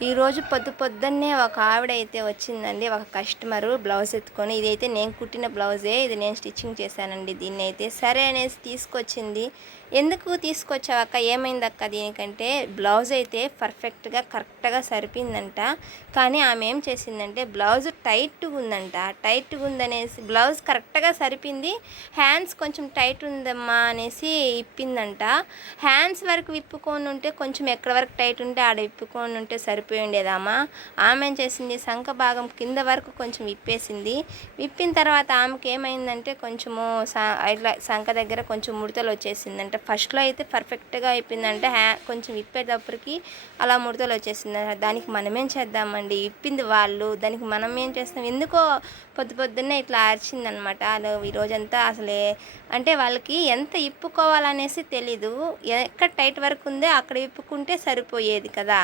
ఈరోజు పొద్దున్నే ఒక ఆవిడైతే వచ్చిందండి. ఒక కస్టమరు బ్లౌజ్ ఎత్తుకొని. ఇదైతే నేను కుట్టిన బ్లౌజే. ఇది నేను స్టిచ్చింగ్ చేశానండి దీన్నైతే. సరే అనేసి తీసుకొచ్చింది. ఎందుకు తీసుకొచ్చావక్క? ఏమైందక్క దీనికంటే, బ్లౌజ్ అయితే పర్ఫెక్ట్‌గా కరెక్ట్‌గా సరిపోయిందంట. కానీ ఆమె ఏం చేసిందంటే బ్లౌజ్ టైట్‌గా ఉందంట. టైట్‌గా ఉందనేసి బ్లౌజ్ కరెక్ట్‌గా సరిపోయింది. హ్యాండ్స్ కొంచెం టైట్ ఉందమ్మా అనేసి ఇప్పిందంట. హ్యాండ్స్ వరకు విప్పుకొని ఉంటే కొంచెం ఎక్కడి వరకు టైట్ ఉంటే ఆడ విప్పుకొని ఉంటే సరిపోయి ఉండేదమ్మా. ఆమె ఏం చేసింది, సంఖ భాగం కింద వరకు కొంచెం విప్పేసింది. విప్పిన తర్వాత ఆమెకి ఏమైందంటే కొంచెము ఇట్లా సంఖ దగ్గర కొంచెం ముడతలు వచ్చేసిందంట. ఫస్ట్లో అయితే పర్ఫెక్ట్గా అయిపోయిందంటే కొంచెం విప్పేటప్పటికి అలా ముడతలు వచ్చేసిందంట. దానికి మనమేం చేద్దామండి, విప్పింది వాళ్ళు, దానికి మనం ఏం చేస్తాం. ఎందుకో పొద్దున్నే ఇట్లా అరిచిందనమాట. అలా ఈరోజంతా అసలే అంటే వాళ్ళకి ఎంత ఇప్పుకోవాలనేసి తెలీదు. ఎక్కడ టైట్ వరకు ఉందో అక్కడ విప్పుకుంటే సరిపోయేది కదా.